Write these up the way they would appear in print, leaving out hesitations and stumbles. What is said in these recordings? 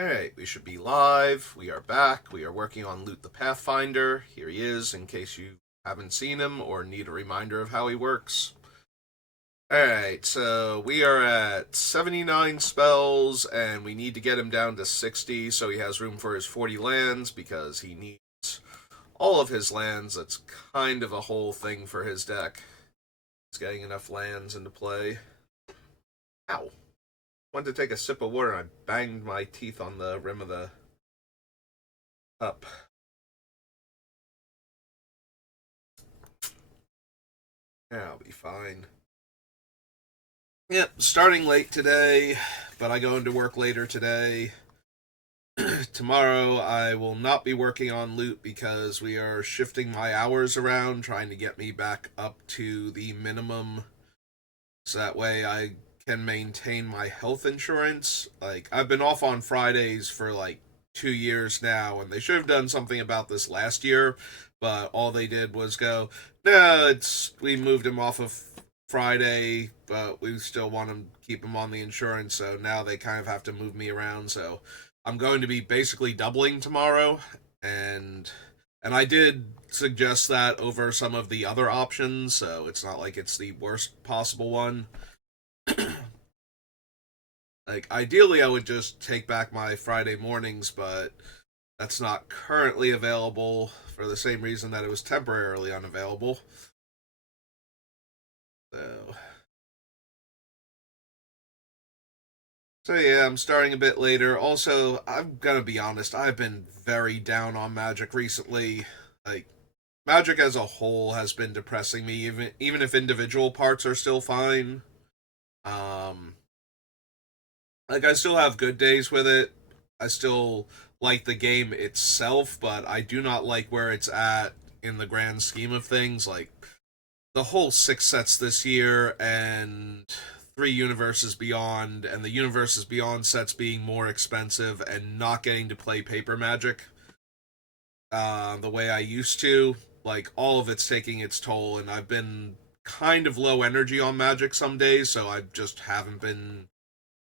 Alright, we should be live. We are back. We are working on Loot the Pathfinder. Here he is, in case you haven't seen him or need a reminder of how he works. Alright, so we are at 79 spells, and we need to get him down to 60 so he has room for his 40 lands, because he needs all of his lands. That's kind of a whole thing for his deck. He's getting enough lands into play. Ow. Went to take a sip of water and I banged my teeth on the rim of the cup. Yeah, I'll be fine. Yep, starting late today, but I go into work later today. Tomorrow I will not be working on loot because we are shifting my hours around, trying to get me back up to the minimum so that way I can maintain my health insurance. Like, I've been off on Fridays for like 2 years now, and they should have done something about this last year, but all they did was go, no, we moved him off of Friday, but we still want to keep him on the insurance, so now they kind of have to move me around. So I'm going to be basically doubling tomorrow, and I did suggest that over some of the other options, so it's not like it's the worst possible one. Like, ideally, I would just take back my Friday mornings, but that's not currently available for the same reason that it was temporarily unavailable. So, yeah, I'm starting a bit later. Also, I'm gonna be honest, I've been very down on Magic recently. Like, Magic as a whole has been depressing me, even if individual parts are still fine. Um, like, I still have good days with it. I still like the game itself, but I do not like where it's at in the grand scheme of things. Like, the whole 6 sets this year and 3 universes beyond, and the universes beyond sets being more expensive and not getting to play paper Magic the way I used to. Like, all of it's taking its toll, and I've been kind of low energy on Magic some days, so I just haven't been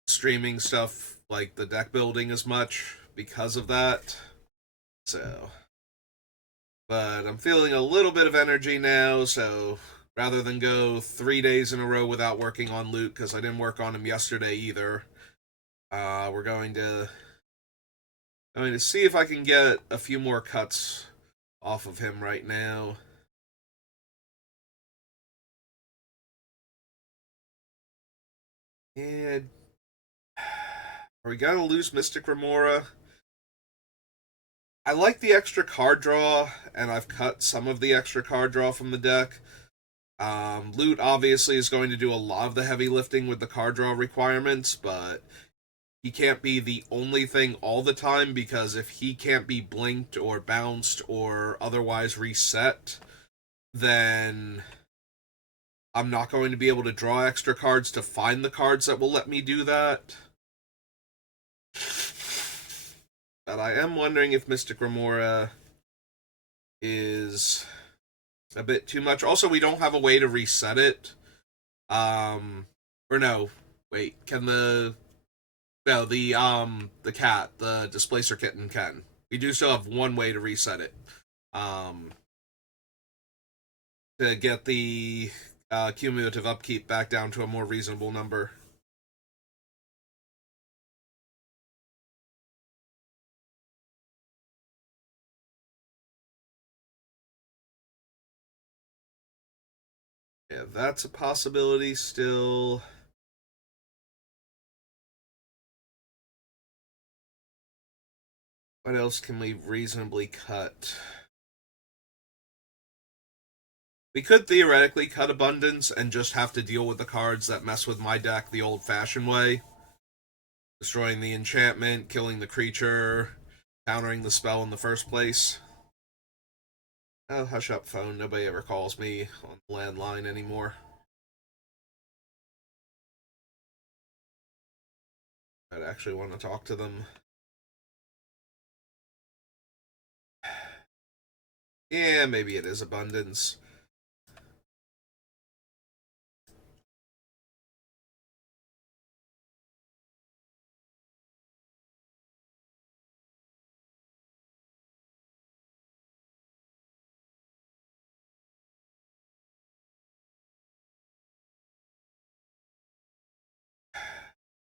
streaming stuff like the deck building as much because of that. So, but I'm feeling a little bit of energy now, so rather than go 3 days in a row without working on loot, because I didn't work on him yesterday either, we're going to see if I can get a few more cuts off of him right now. And are we gonna lose Mystic Remora? I like the extra card draw, and I've cut some of the extra card draw from the deck. Loot obviously is going to do a lot of the heavy lifting with the card draw requirements, but he can't be the only thing all the time, because if he can't be blinked or bounced or otherwise reset, then I'm not going to be able to draw extra cards to find the cards that will let me do that. But I am wondering if Mystic Remora is a bit too much. Also, we don't have a way to reset it. Or no, wait, can the no the cat, the displacer kitten can. We do still have one way to reset it. Um, to get the cumulative upkeep back down to a more reasonable number. Yeah, that's a possibility still. What else can we reasonably cut? We could theoretically cut Abundance and just have to deal with the cards that mess with my deck the old fashioned way. Destroying the enchantment, killing the creature, countering the spell in the first place. Oh, hush up, phone. Nobody ever calls me on the landline anymore. I'd actually want to talk to them. Yeah, maybe it is Abundance.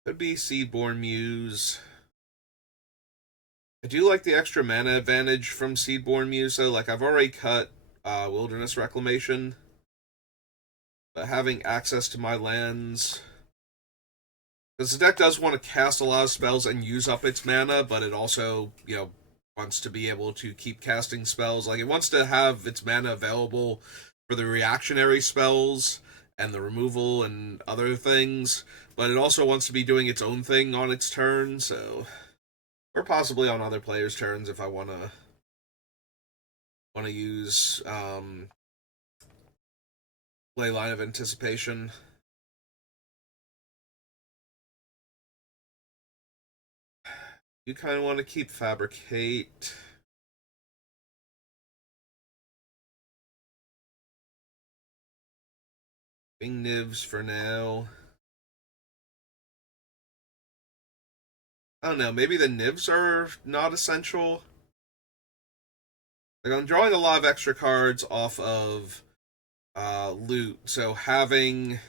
Could be Seedborn Muse. I do like the extra mana advantage from Seedborn Muse, though. Like, I've already cut Wilderness Reclamation, but having access to my lands. Because the deck does want to cast a lot of spells and use up its mana, but it also, wants to be able to keep casting spells. Like, it wants to have its mana available for the reactionary spells and the removal and other things, but it also wants to be doing its own thing on its turn, so. Or possibly on other players' turns if I wanna use Ley Line of Anticipation. You kind of want to keep Fabricate. Bing Nibs for now. I don't know, maybe the Nibs are not essential. Like, I'm drawing a lot of extra cards off of loot, so having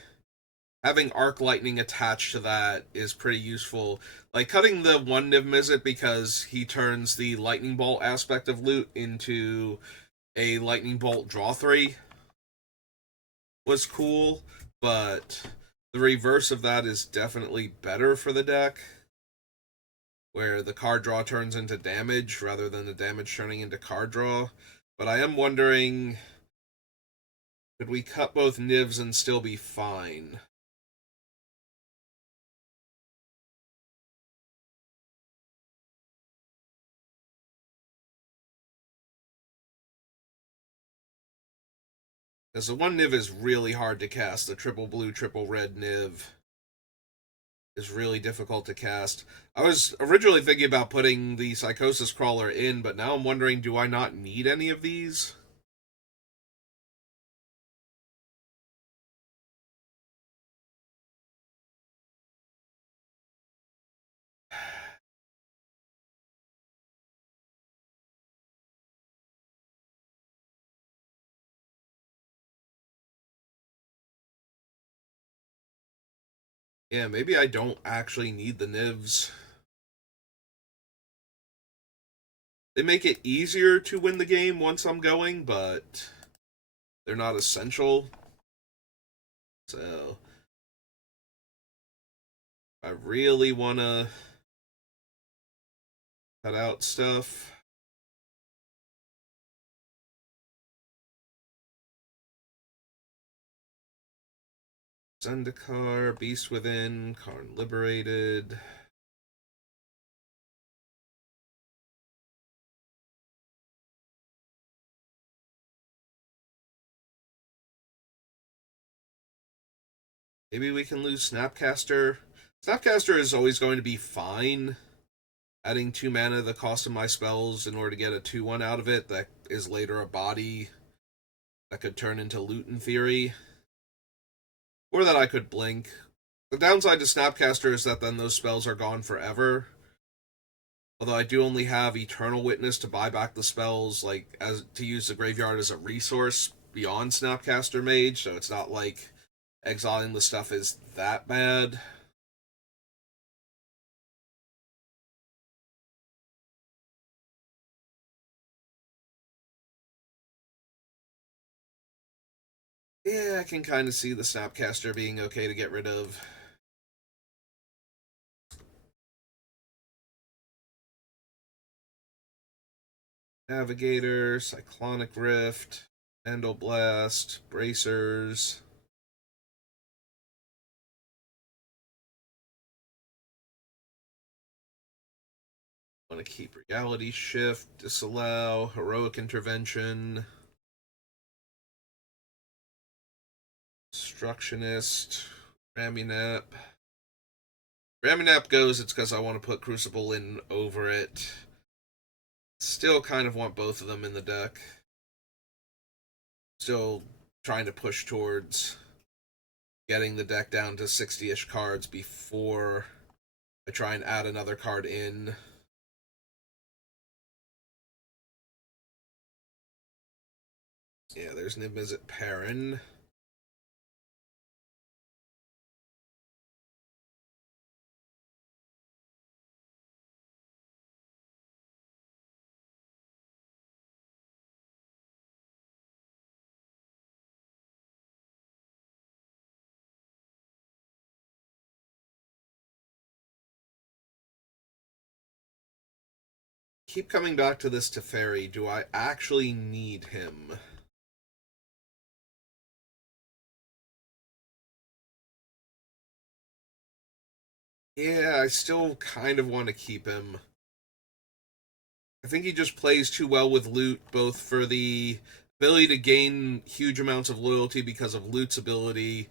Arc Lightning attached to that is pretty useful. Like, cutting the one Niv Mizzet because he turns the Lightning Bolt aspect of loot into a Lightning Bolt draw 3 was cool, but the reverse of that is definitely better for the deck, where the card draw turns into damage rather than the damage turning into card draw. But I am wondering, could we cut both Nivs and still be fine? Because the one Niv is really hard to cast. The triple blue, triple red Niv is really difficult to cast. I was originally thinking about putting the Psychosis Crawler in, but now I'm wondering, do I not need any of these? Yeah, maybe I don't actually need the Nivs. They make it easier to win the game once I'm going, but they're not essential. So I really want to cut out stuff. Zendikar, Beast Within, Karn Liberated. Maybe we can lose Snapcaster. Snapcaster is always going to be fine. Adding 2 mana to the cost of my spells in order to get a 2/1 out of it that is later a body that could turn into loot in theory. Or that I could blink. The downside to Snapcaster is that then those spells are gone forever. Although I do only have Eternal Witness to buy back the spells, like as to use the graveyard as a resource beyond Snapcaster Mage, so it's not like exiling the stuff is that bad. Yeah, I can kind of see the Snapcaster being okay to get rid of. Navigator, Cyclonic Rift, Endoblast, Bracers. Want to keep Reality Shift, Disallow, Heroic Intervention, Obstructionist, Raminap. Raminap goes, it's because I want to put Crucible in over it. Still kind of want both of them in the deck. Still trying to push towards getting the deck down to 60-ish cards before I try and add another card in. Yeah, there's Niv-Mizzet Perrin. keep coming back to this Teferi. Do I actually need him? Yeah, I still kind of want to keep him. I think he just plays too well with loot, both for the ability to gain huge amounts of loyalty because of loot's ability,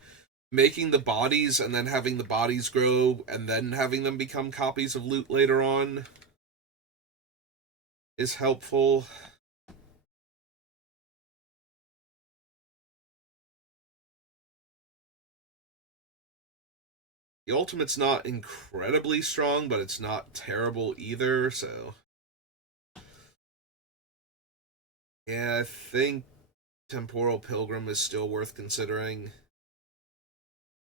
making the bodies and then having the bodies grow and then having them become copies of loot later on is helpful. The ultimate's not incredibly strong, but it's not terrible either, so. Yeah, I think Temporal Pilgrim is still worth considering.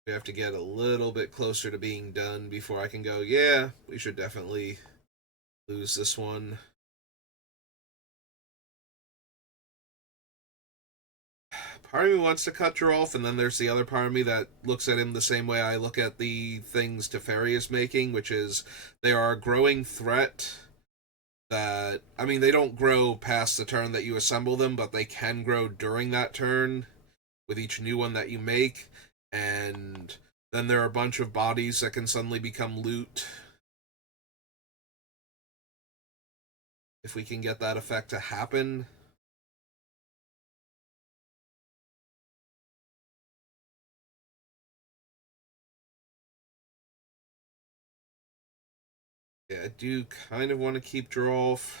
We have to get a little bit closer to being done before I can go, yeah, we should definitely lose this one. Part of me wants to cut Geralf, and then there's the other part of me that looks at him the same way I look at the things Teferi is making, which is they are a growing threat that, I mean, they don't grow past the turn that you assemble them, but they can grow during that turn with each new one that you make, and then there are a bunch of bodies that can suddenly become loot if we can get that effect to happen. Yeah, I do kind of want to keep Geralf.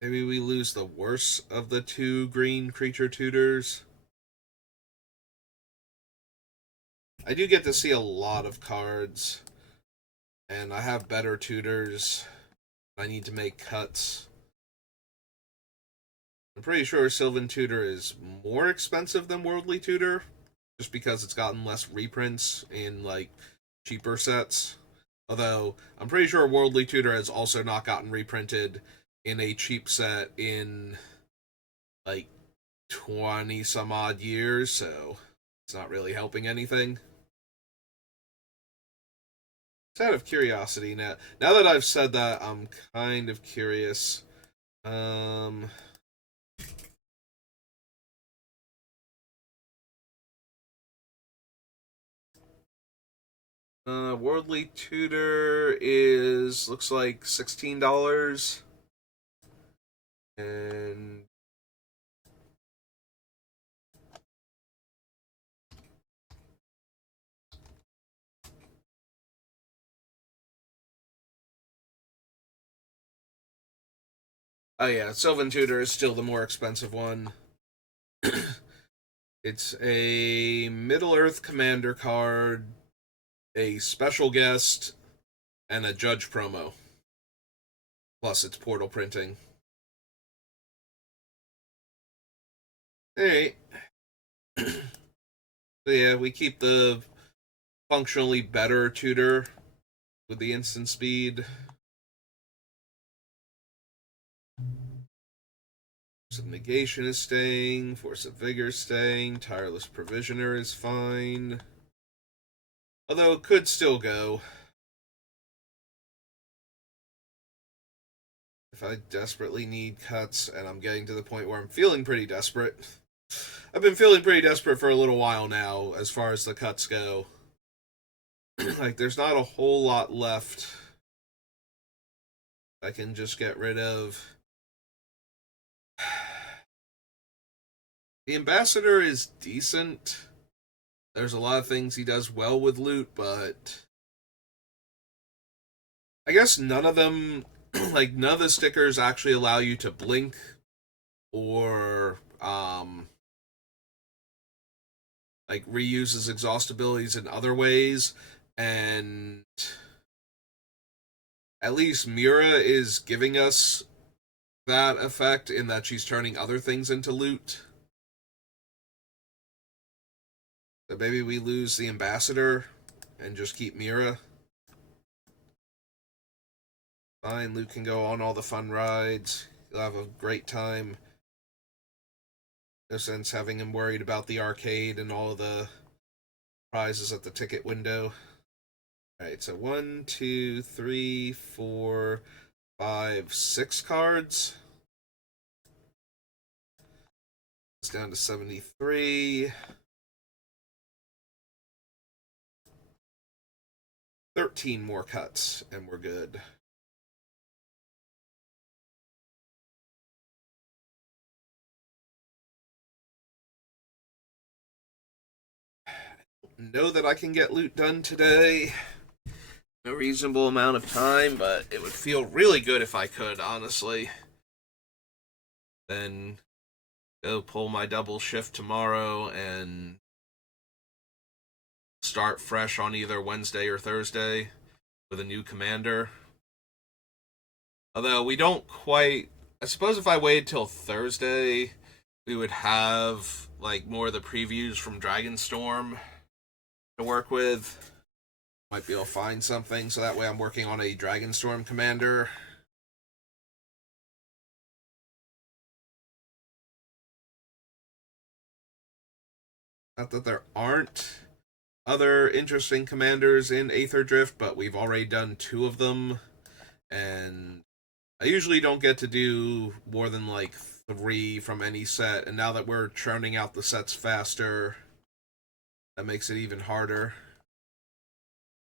Maybe we lose the worst of the two green creature tutors. I do get to see a lot of cards, and I have better tutors. I need to make cuts. I'm pretty sure Sylvan Tutor is more expensive than Worldly Tutor, just because it's gotten less reprints in like cheaper sets. Although I'm pretty sure Worldly Tutor has also not gotten reprinted in a cheap set in like 20 some odd years, so it's not really helping anything. Just out of curiosity now that I've said that, I'm kind of curious. Um Worldly Tutor is looks like $16, and oh yeah, Sylvan Tutor is still the more expensive one. It's a Middle Earth Commander card, a special guest, and a Judge promo. Plus, it's portal printing. Hey, so yeah, we keep the functionally better tutor with the instant speed. Force of Negation is staying. Force of Vigor is staying. Tireless Provisioner is fine. Although it could still go. If I desperately need cuts, and I'm getting to the point where I'm feeling pretty desperate. I've been feeling pretty desperate for a little while now, as far as the cuts go. Like, there's not a whole lot left I can just get rid of. The Ambassador is decent. There's a lot of things he does well with loot, but I guess none of them, like, none of the stickers actually allow you to blink or, like, reuse his exhaust abilities in other ways. And at least Mira is giving us that effect in that she's turning other things into loot. So maybe we lose the Ambassador and just keep Mira. Fine, Luke can go on all the fun rides. He'll have a great time. No sense having him worried about the arcade and all the prizes at the ticket window. Alright, so one, two, three, four, five, six cards. It's down to 73. 13 more cuts, and we're good. Know that I can get loot done today. A reasonable amount of time, but it would feel really good if I could, honestly. Then go pull my double shift tomorrow and start fresh on either Wednesday or Thursday with a new commander. Although we don't quite. I suppose if I waited till Thursday, we would have like more of the previews from Dragonstorm to work with. Might be able to find something, so that way I'm working on a Dragonstorm commander. Not that there aren't other interesting commanders in Aether Drift, but we've already done two of them, and I usually don't get to do more than like three from any set, and now that we're churning out the sets faster, that makes it even harder.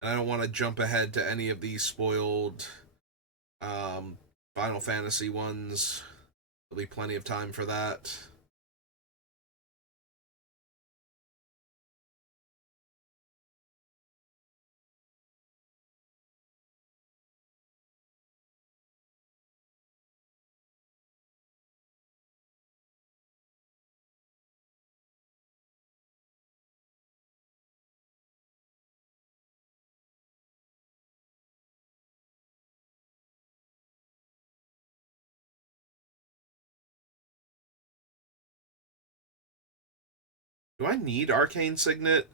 And I don't want to jump ahead to any of these spoiled um, Final Fantasy ones. There'll be plenty of time for that. Do I need Arcane Signet?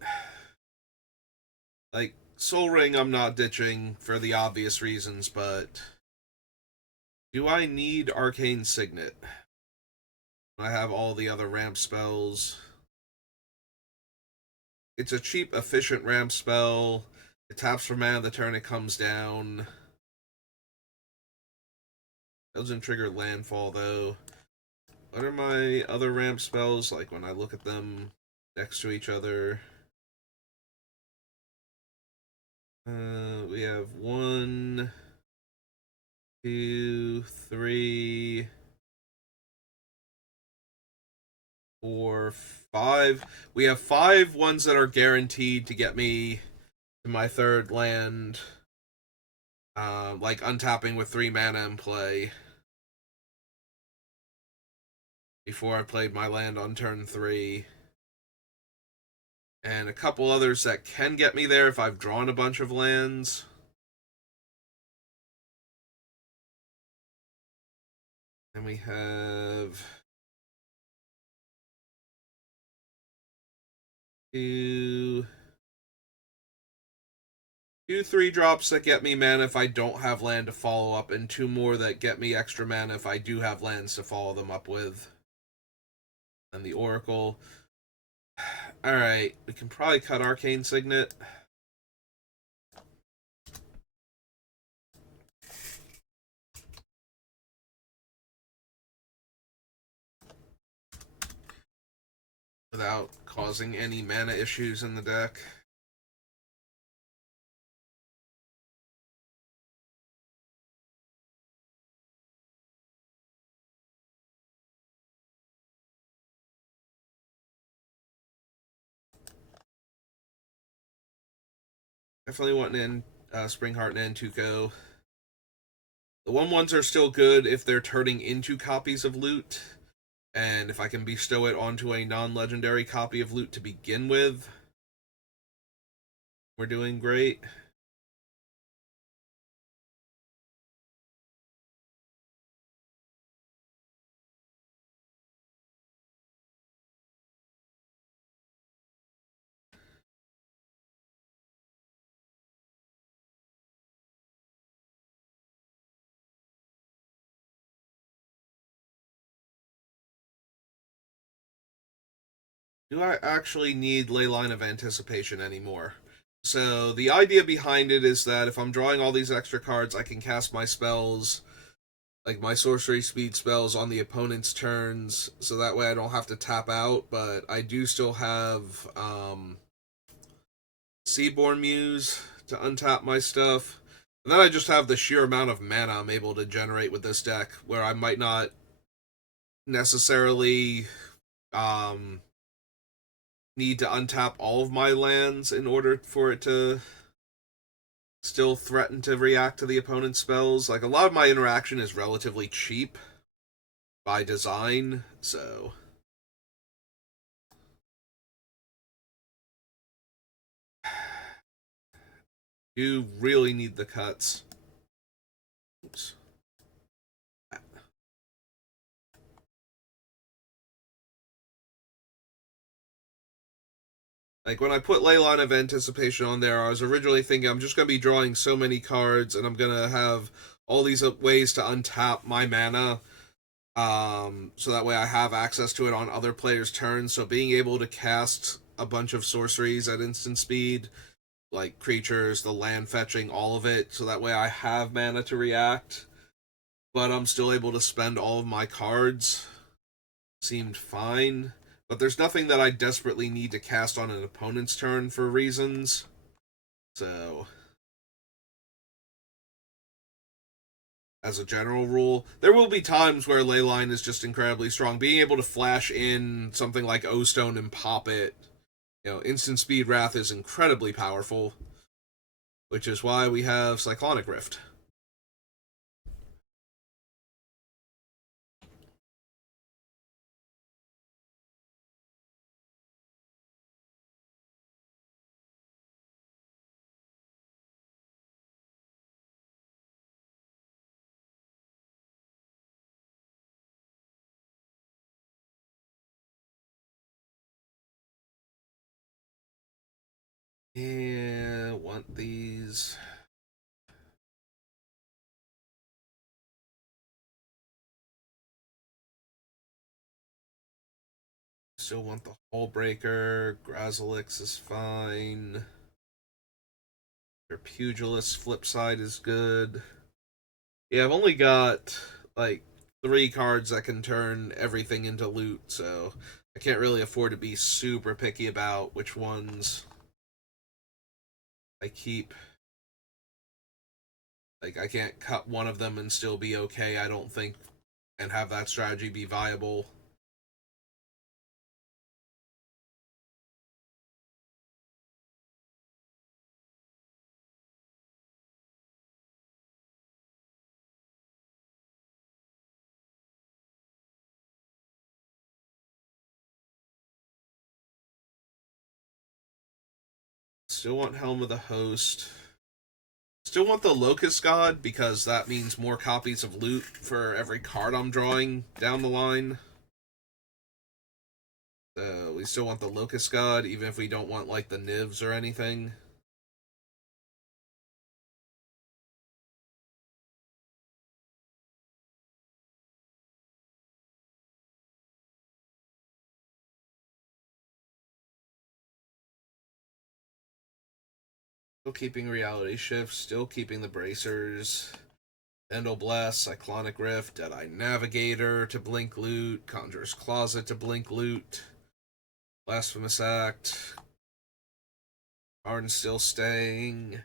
Like, Soul Ring I'm not ditching for the obvious reasons, but do I need Arcane Signet? I have all the other ramp spells. It's a cheap, efficient ramp spell. It taps for mana the turn it comes down. Doesn't trigger landfall, though. What are my other ramp spells, like when I look at them next to each other? We have one, two, three, four, five. We have five ones that are guaranteed to get me to my third land, like untapping with 3 mana in play before I played my land on turn 3. And a couple others that can get me there if I've drawn a bunch of lands. And we have two, 3 drops that get me mana if I don't have land to follow up, and 2 more that get me extra mana if I do have lands to follow them up with. And the Oracle. Alright, we can probably cut Arcane Signet. Without causing any mana issues in the deck. Definitely want an Springheart and Antuco. The 1/1s are still good if they're turning into copies of loot, and if I can bestow it onto a non-legendary copy of loot to begin with, we're doing great. Do I actually need Leyline of Anticipation anymore? So the idea behind it is that if I'm drawing all these extra cards, I can cast my spells, like my sorcery speed spells, on the opponent's turns, so that way I don't have to tap out. But I do still have Seaborn Muse to untap my stuff. And then I just have the sheer amount of mana I'm able to generate with this deck, where I might not necessarily um, need to untap all of my lands in order for it to still threaten to react to the opponent's spells. Like, a lot of my interaction is relatively cheap by design, so you really need the cuts. Oops. Like, when I put Leyline of Anticipation on there, I was originally thinking I'm just going to be drawing so many cards and I'm going to have all these ways to untap my mana, so that way I have access to it on other players' turns. So being able to cast a bunch of sorceries at instant speed, like creatures, the land fetching, all of it, so that way I have mana to react, but I'm still able to spend all of my cards, seemed fine. But there's nothing that I desperately need to cast on an opponent's turn for reasons. So, as a general rule, there will be times where Leyline is just incredibly strong. Being able to flash in something like O Stone and pop it, instant speed Wrath is incredibly powerful, which is why we have Cyclonic Rift. Yeah, want these. Still want the Hullbreaker. Grazalix is fine. Your Pugilist flip side is good. Yeah, I've only got like 3 cards that can turn everything into loot, so I can't really afford to be super picky about which ones I keep. Like, I can't cut one of them and still be okay, I don't think, and have that strategy be viable. Still want Helm of the Host. Still want the Locust God, because that means more copies of loot for every card I'm drawing down the line. We still want the Locust God, even if we don't want, like, the Nivs or anything. Still keeping Reality Shift, still keeping the Bracers, Endel Blast, Cyclonic Rift, Deadeye Navigator to blink loot, Conjurer's Closet to blink loot, Blasphemous Act, Arn still staying.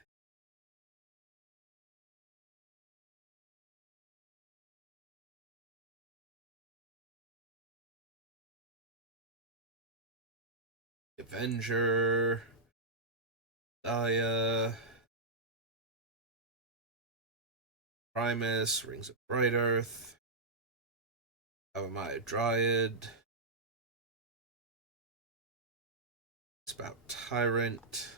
Avenger, Daya, Primus, Rings of Bright Earth, Avamaya Dryad, Spout Tyrant,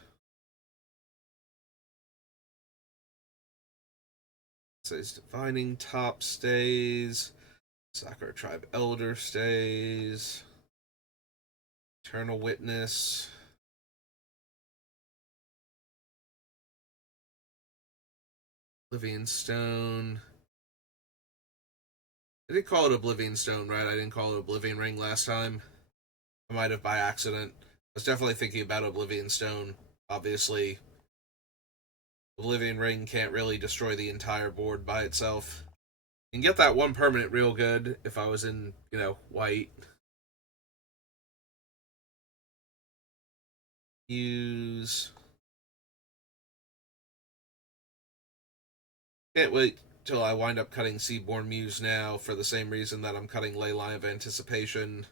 says Divining Top stays, Sakura Tribe Elder stays, Eternal Witness, Oblivion Stone. I did call it Oblivion Stone, right? I didn't call it Oblivion Ring last time. I might have by accident. I was definitely thinking about Oblivion Stone. Obviously, Oblivion Ring can't really destroy the entire board by itself. You can get that one permanent real good if I was in, white. Use. Can't wait till I wind up cutting Seaborn Muse now for the same reason that I'm cutting Leyline of Anticipation.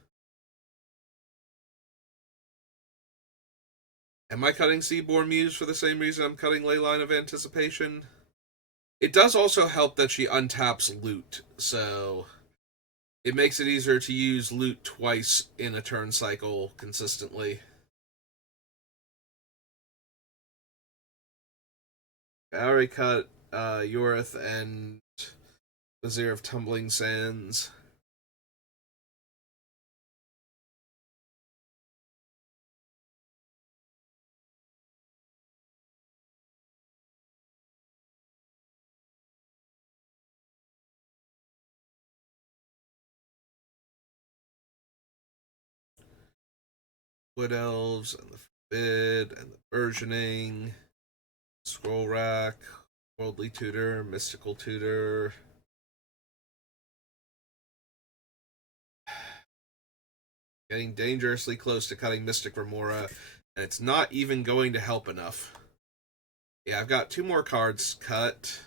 Am I cutting Seaborn Muse for the same reason I'm cutting Leyline of Anticipation? It does also help that she untaps loot, so it makes it easier to use loot twice in a turn cycle consistently. I already cut Yorith and Vizier of Tumbling Sands. Wood Elves and the Forbid and the Burgeoning. Scroll Rack, Worldly Tutor, Mystical Tutor. Getting dangerously close to cutting Mystic Remora, and it's not even going to help enough. Yeah, I've got 2 more cards cut.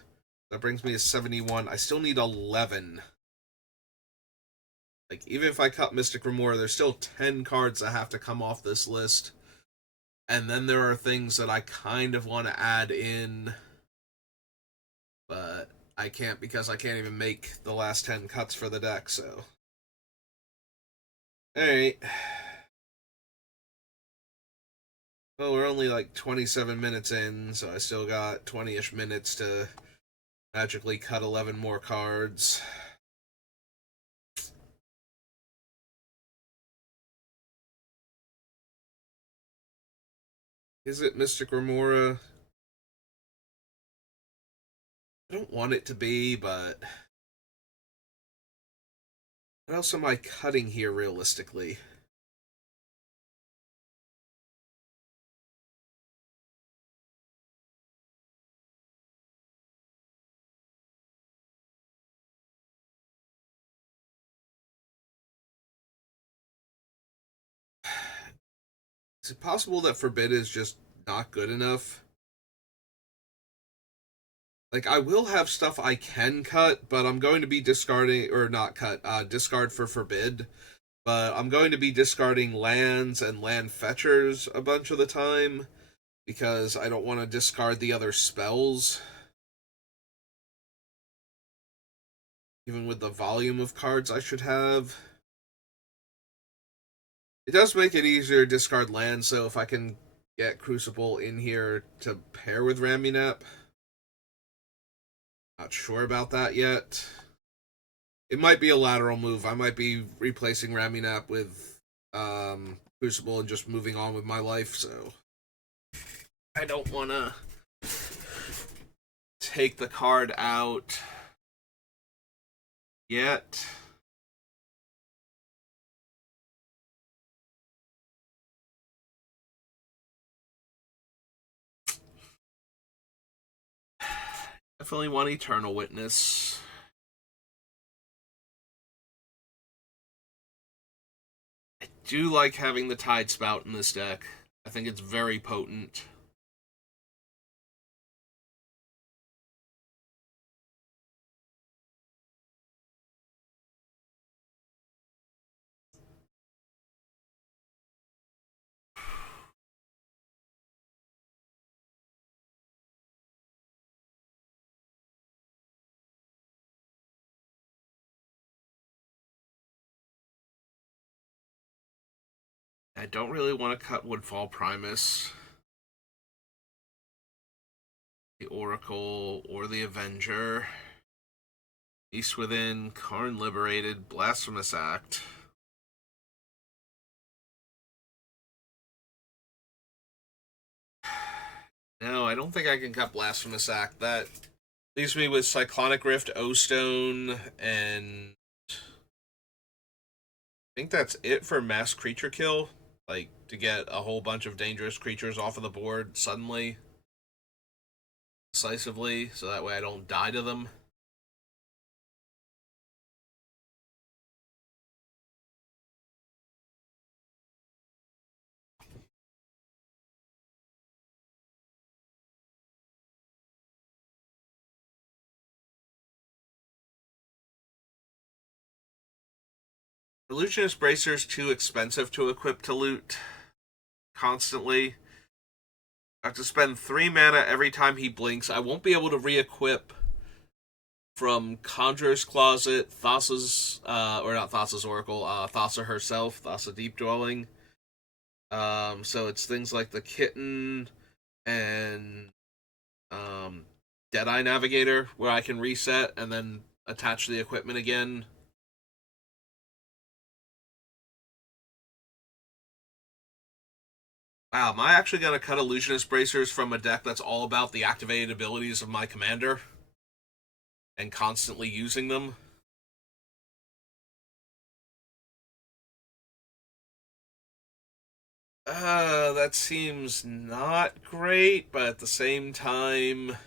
That brings me to 71. I still need 11. Like, even if I cut Mystic Remora, there's still 10 cards that have to come off this list. And then there are things that I kind of want to add in, but I can't because I can't even make the last 10 cuts for the deck, so. Alright. Well, we're only like 27 minutes in, so I still got 20-ish minutes to magically cut 11 more cards. Is it Mystic Remora? I don't want it to be, but what else am I cutting here realistically? Is it possible that Forbid is just not good enough? Like, I will have stuff I can cut, but I'm going to be discarding, or not cut, discard for Forbid. But I'm going to be discarding lands and land fetchers a bunch of the time because I don't want to discard the other spells. Even with the volume of cards I should have. It does make it easier to discard lands, so if I can get Crucible in here to pair with Ramunap. Not sure about that yet. It might be a lateral move. I might be replacing Ramunap with Crucible and just moving on with my life, so I don't want to take the card out yet. Definitely want Eternal Witness. I do like having the Tide Spout in this deck. I think it's very potent. I don't really want to cut Woodfall Primus, the Oracle, or the Avenger. East Within, Karn Liberated, Blasphemous Act. No, I don't think I can cut Blasphemous Act. That leaves me with Cyclonic Rift, O-Stone, and I think that's it for Mass Creature Kill. like to get a whole bunch of dangerous creatures off of the board suddenly, decisively, so that way I don't die to them. Illusionist Bracer's too expensive to equip to loot constantly. I have to spend 3 mana every time he blinks. I won't be able to re-equip from Conjurer's Closet, Thassa's, or not Thassa's Oracle, Thassa herself, Thassa Deep Dwelling. So it's things like the Kitten and Deadeye Navigator, where I can reset and then attach the equipment again. Wow, am I actually going to cut Illusionist Bracers from a deck that's all about the activated abilities of my commander and constantly using them? That seems not great, but at the same time,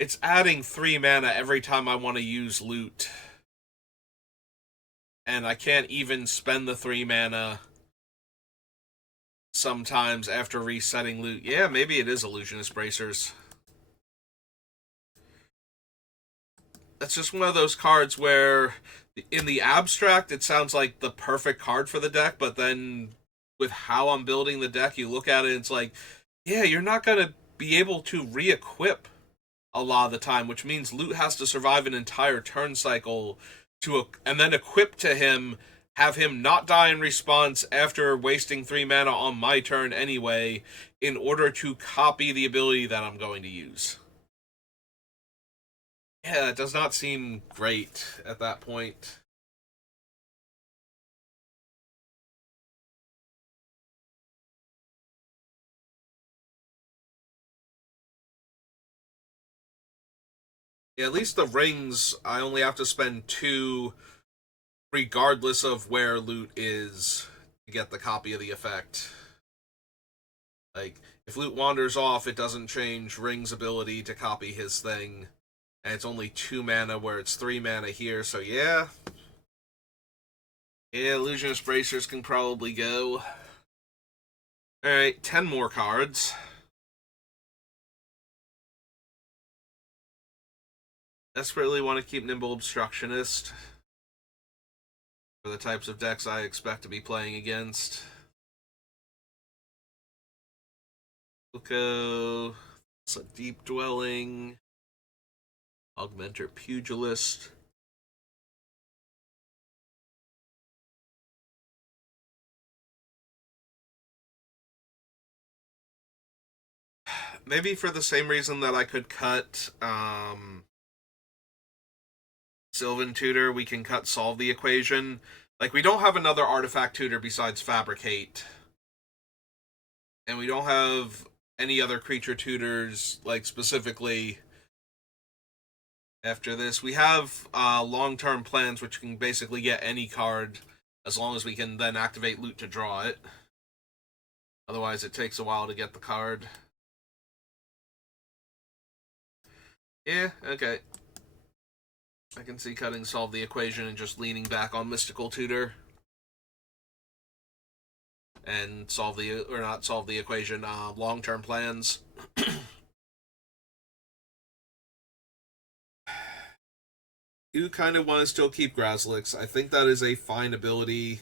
it's adding 3 mana every time I want to use loot. And I can't even spend the 3 mana sometimes after resetting loot. Yeah, maybe it is Illusionist Bracers. That's just one of those cards where, in the abstract, it sounds like the perfect card for the deck, but then with how I'm building the deck, you look at it, it's like, yeah, you're not going to be able to re-equip a lot of the time, which means loot has to survive an entire turn cycle and then equip to him, have him not die in response after wasting 3 mana on my turn anyway, in order to copy the ability that I'm going to use. Yeah, it does not seem great at that point. Yeah, at least the rings, I only have to spend 2 regardless of where loot is to get the copy of the effect. Like, if loot wanders off, it doesn't change Ring's ability to copy his thing. And it's only 2 mana where it's 3 mana here, so yeah. Yeah, Illusionist Bracers can probably go. Alright, 10 more cards. Desperately want to keep Nimble Obstructionist for the types of decks I expect to be playing against. Oko, it's a Deep Dwelling, Augmenter Pugilist. Maybe for the same reason that I could cut Sylvan Tutor, we can cut Solve the Equation. Like, we don't have another artifact tutor besides Fabricate. And we don't have any other creature tutors, like, specifically after this. We have long-term plans, which can basically get any card, as long as we can then activate loot to draw it. Otherwise, it takes a while to get the card. Yeah, okay. I can see cutting Solve the Equation and just leaning back on Mystical Tutor. And solve the, or not solve the equation, long-term plans. You kind of want to still keep Grazlix. I think that is a fine ability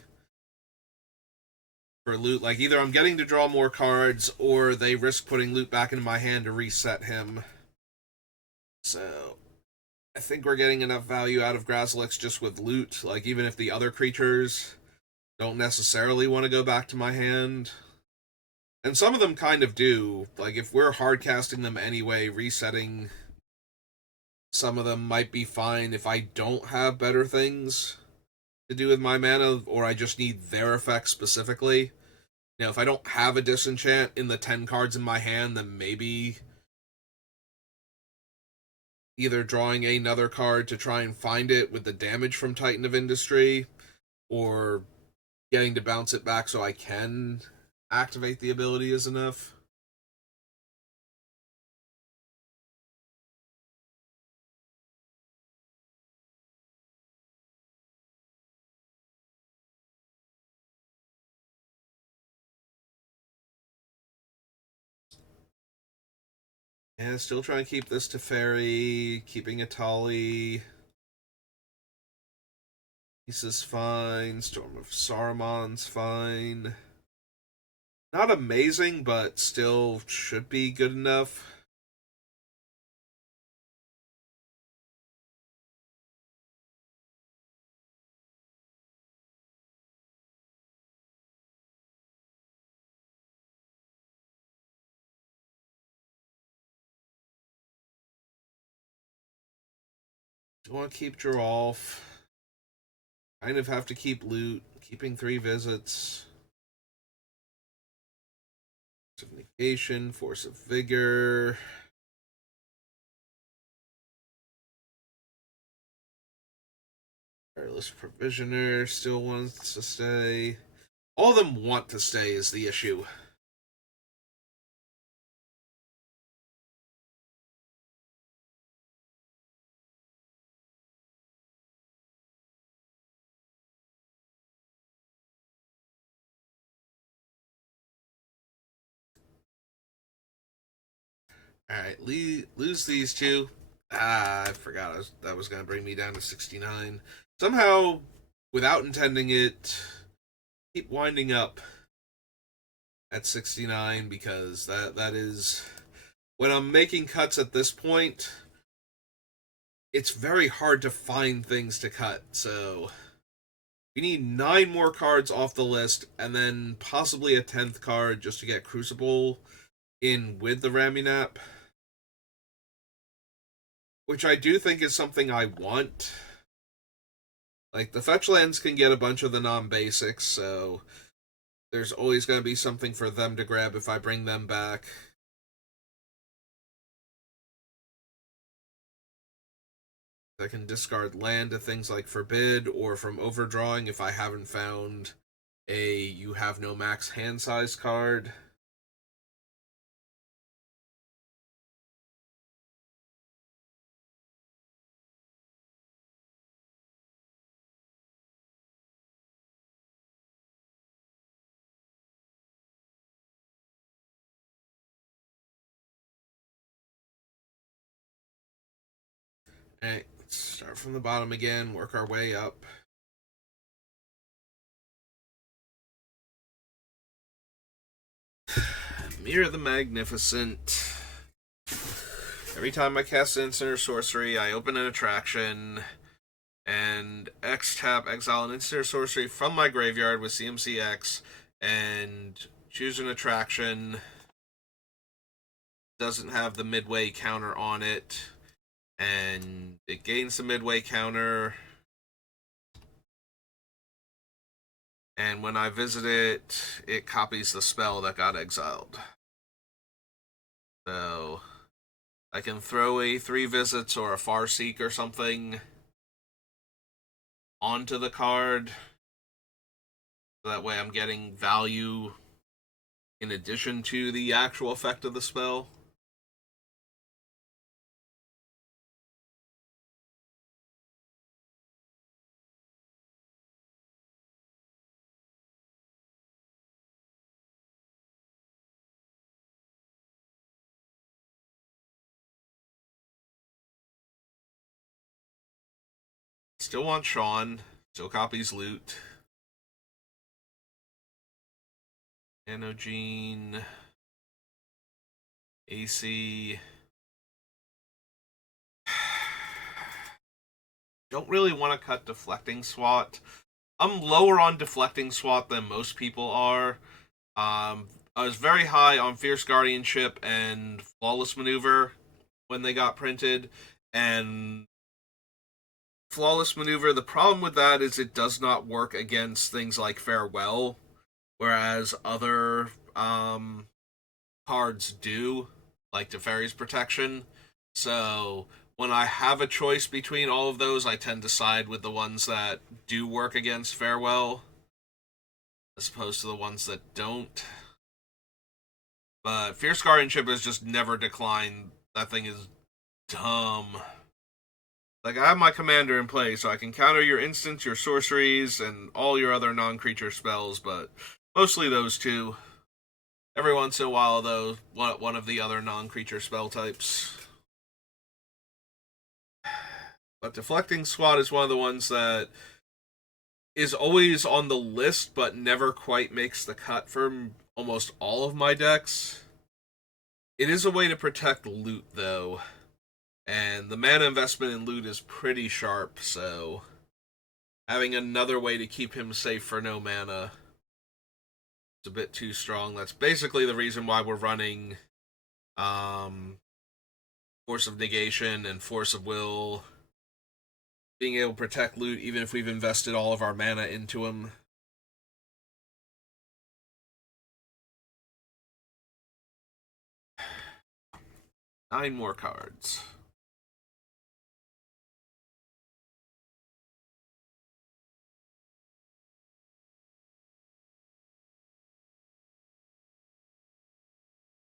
for loot. Like, either I'm getting to draw more cards, or they risk putting loot back into my hand to reset him. So, I think we're getting enough value out of Grazlix just with loot. Like, even if the other creatures don't necessarily want to go back to my hand. And some of them kind of do. Like, if we're hard casting them anyway, resetting some of them might be fine if I don't have better things to do with my mana, or I just need their effects specifically. You know, if I don't have a disenchant in the 10 cards in my hand, then maybe either drawing another card to try and find it with the damage from Titan of Industry, or getting to bounce it back so I can activate the ability is enough. And still trying to keep this to fairy, keeping a Tali. This is fine. Storm of Saruman's fine. Not amazing, but still should be good enough. Do want to keep Geralf. Kind of have to keep loot. Keeping 3 visits. Force of negation, force of vigor. Careless provisioner still wants to stay. All of them want to stay is the issue. Alright, lose these 2. I forgot that was going to bring me down to 69. Somehow, without intending it, keep winding up at 69 because that is when I'm making cuts at this point, it's very hard to find things to cut. So we need 9 more cards off the list and then possibly a 10th card just to get Crucible in with the Ramunap, which I do think is something I want. Like, the fetch lands can get a bunch of the non-basics, so there's always going to be something for them to grab if I bring them back. I can discard land to things like Forbid or from Overdrawing if I haven't found a You Have No Max hand size card. Alright, let's start from the bottom again, work our way up. Mirror the Magnificent. Every time I cast an instant or sorcery, I open an attraction and X tap exile an instant or sorcery from my graveyard with CMC X and choose an attraction. Doesn't have the midway counter on it, and it gains the midway counter. And when I visit it, it copies the spell that got exiled. So I can throw a 3 visits or a Farseek or something onto the card. So that way I'm getting value in addition to the actual effect of the spell. Still want Sean. Still copies loot. Nanogene. AC. Don't really want to cut Deflecting Swat. I'm lower on Deflecting Swat than most people are. I was very high on Fierce Guardianship and Flawless Maneuver when they got printed. And Flawless Maneuver, the problem with that is it does not work against things like Farewell, whereas other cards do, like Teferi's Protection. So when I have a choice between all of those, I tend to side with the ones that do work against Farewell, as opposed to the ones that don't. But Fierce Guardianship has just never declined. That thing is dumb. Like, I have my commander in play, so I can counter your instants, your sorceries, and all your other non-creature spells, but mostly those two. Every once in a while, though, one of the other non-creature spell types. But Deflecting Squad is one of the ones that is always on the list, but never quite makes the cut for almost all of my decks. It is a way to protect loot, though, and the mana investment in loot is pretty sharp, so having another way to keep him safe for no mana is a bit too strong. That's basically the reason why we're running Force of Negation and Force of Will, being able to protect loot even if we've invested all of our mana into him. Nine more cards.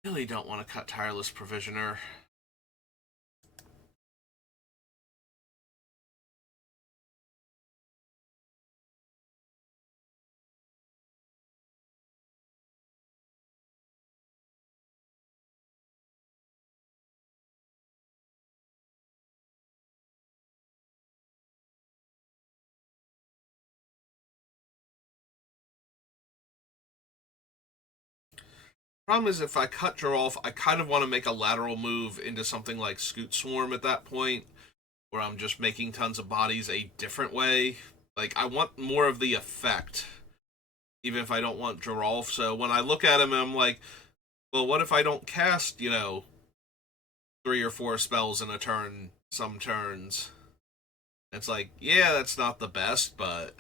Really don't want to cut Tireless Provisioner. Problem is, if I cut Gerolf, I kind of want to make a lateral move into something like Scoot Swarm at that point, where I'm just making tons of bodies a different way. Like, I want more of the effect, even if I don't want Gerolf. So when I look at him, I'm like, well, what if I don't cast, 3 or 4 spells in a turn, some turns? It's like, yeah, that's not the best, but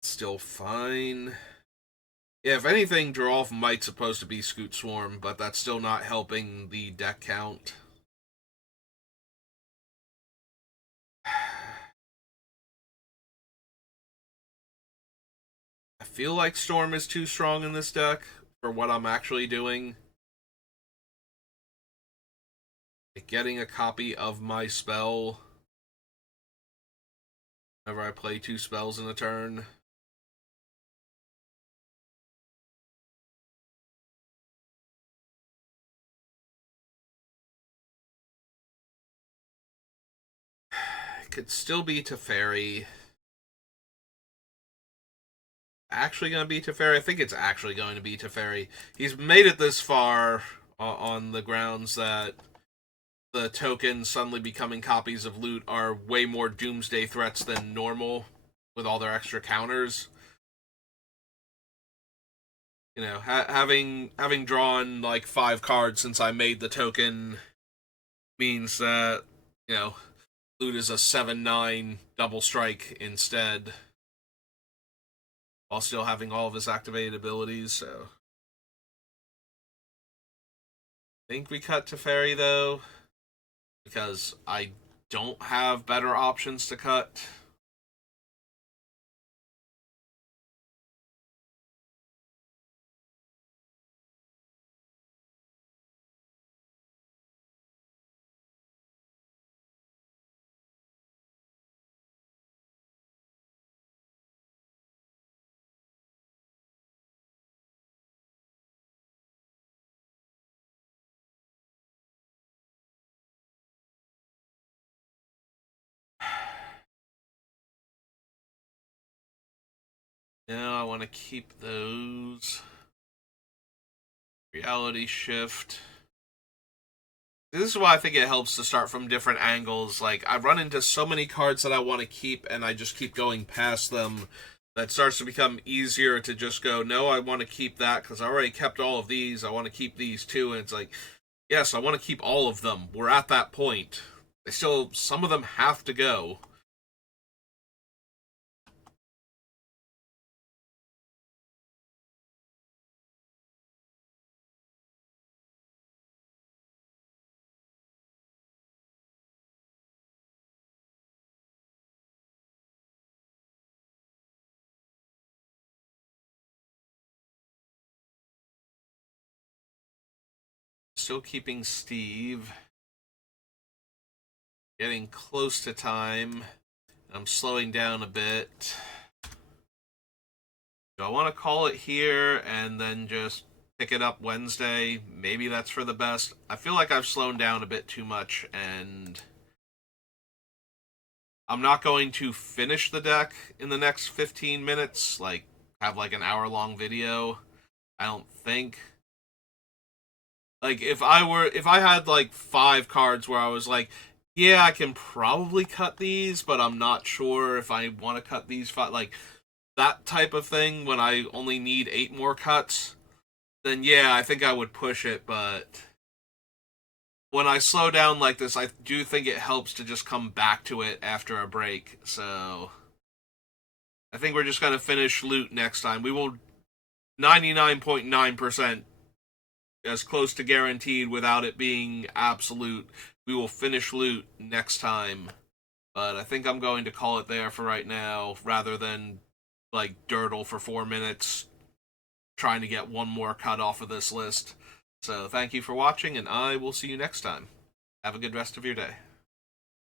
still fine. Yeah, if anything, Gerolf might supposed to be Scoot Swarm, but that's still not helping the deck count. I feel like Storm is too strong in this deck for what I'm actually doing. Like, getting a copy of my spell whenever I play 2 spells in a turn. It could still be Teferi. Actually going to be Teferi? I think it's actually going to be Teferi. He's made it this far on the grounds that the tokens suddenly becoming copies of loot are way more doomsday threats than normal with all their extra counters. Having drawn like 5 cards since I made the token means that loot is a 7/9 double strike instead, while still having all of his activated abilities. So I think we cut Teferi though, because I don't have better options to cut. No, I want to keep those. Reality Shift. This is why I think it helps to start from different angles. Like, I run into so many cards that I want to keep, and I just keep going past them. That starts to become easier to just go, no, I want to keep that because I already kept all of these. I want to keep these too. And it's like, yes, I want to keep all of them. We're at that point. Some of them have to go. still keeping Steve. Getting close to time. I'm slowing down a bit. Do I want to call it here and then just pick it up Wednesday? Maybe that's for the best. I feel like I've slowed down a bit too much, and I'm not going to finish the deck in the next 15 minutes, like have like an hour-long video. I don't think. Like if I had like 5 cards where I was like, yeah, I can probably cut these, but I'm not sure if I want to cut these 5, like that type of thing when I only need 8 more cuts, then yeah, I think I would push it, but when I slow down like this, I do think it helps to just come back to it after a break. So I think we're just going to finish loot next time. We will 99.9% as close to guaranteed without it being absolute. We will finish loot next time. But I think I'm going to call it there for right now rather than like durdle for 4 minutes trying to get one more cut off of this list. So thank you for watching, and I will see you next time. Have a good rest of your day.